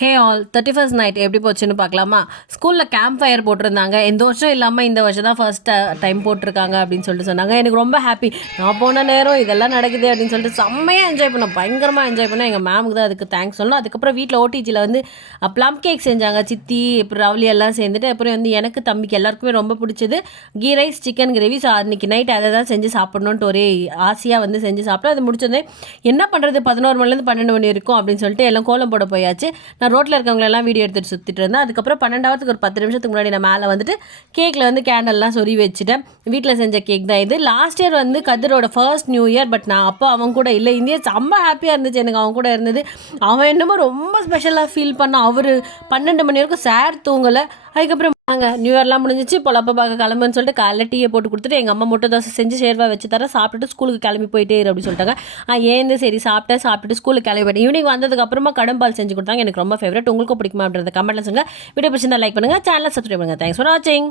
Hey all 31st night எப்படி போச்சுன்னு பார்க்கலாமா? ஸ்கூலில் கேம்ப் ஃபயர் போட்டிருந்தாங்க. இந்த வருஷம் இல்லாமல் இந்த வருஷம் தான் ஃபர்ஸ்ட் டைம் போட்டிருக்காங்க அப்படின்னு சொல்லிட்டு சொன்னாங்க. எனக்கு ரொம்ப ஹாப்பி. நான் போன நேரம் இதெல்லாம் நடக்குது அப்படின்னு சொல்லிட்டு செம்மையாக என்ஜாய் பண்ணோம். பயங்கரமாக என்ஜாய் பண்ணோம். எங்கள் மேமுக்கு தான் அதுக்கு தேங்க்ஸ் சொல்லணும். அதுக்கப்புறம் வீட்டில் ஓடிஜியில் வந்து ப்ளம் கேக் செஞ்சாங்க. சித்தி அப்புறம் ரவுலி எல்லாம் சேர்ந்துட்டு அப்புறம் வந்து எனக்கு தம்பிக்கு எல்லாருக்குமே ரொம்ப பிடிச்சது ghee rice chicken gravy. So அன்றைக்கி நைட் அதை தான் செஞ்சு சாப்பிட்ணுன்ட்டு ஒரே ஆசையாக வந்து செஞ்சு சாப்பிட்டோம். அது முடிச்சதே என்ன பண்ணுறது 11 மணிலேருந்து 12 மணி இருக்கும் அப்படின்னு சொல்லிட்டு எல்லாம் கோலம் போட போயாச்சு. நான் ரோட்டில் இருக்கவங்களெல்லாம் வீடியோ எடுத்துகிட்டு சுற்றிட்டு இருந்தேன். அதுக்கப்புறம் 12 ஒரு 10 நிமிஷத்துக்கு முன்னாடி நான் மேலே வந்துட்டு கேக்கில் வந்து கேண்டல்லாம் சொறி வச்சுட்டேன். வீட்டில் செஞ்ச கேக் தான் இது. லாஸ்ட் இயர் வந்து கதிரோட ஃபர்ஸ்ட் நியூ இயர். பட் நான் அப்போ அவன் கூட இல்லை. இந்த இயர் செம்ம ஹாப்பியாக இருந்துச்சு எனக்கு அவன் கூட இருந்தது. அவன் என்னமோ ரொம்ப ஸ்பெஷலாக ஃபீல் பண்ணான். அவர் 12 மணி வரைக்கும் சார் தூங்கலை. அதுக்கப்புறம் நாங்கள் நியூ இயர்லாம் முடிஞ்சிச்சு. பொழப்ப பார்க்க கிளம்புன்னு சொல்லிட்டு காலைல டீயை போட்டு கொடுத்துட்டு எங்கள் அம்மா முட்டை தோசை செஞ்சு ஷேர்வா வச்சு தர சாப்பிட்டுட்டு ஸ்கூலுக்கு கிளம்பி போயிட்டே இரு அப்படின்னு சொல்லிட்டாங்க. ஏந்து சரி சாப்பிட்டுட்டு ஸ்கூலுக்கு கிளம்பி போயிட்டேன். ஈவினிங் வந்ததுக்கு அப்புறமா கடும்பால் செஞ்சு கொடுத்தாங்க. எனக்கு ரொம்ப ஃபேவரட். உங்களுக்கும் பிடிக்குமா அப்படின்றத கமெண்ட்ல சொல்லுங்கள். வீடியோ பிடிச்சிருந்தா லைக் பண்ணுங்கள், சேனலை சப்ஸ்கிரைப் பண்ணுங்கள். தேங்க்ஸ் ஃபார் வாட்சிங்.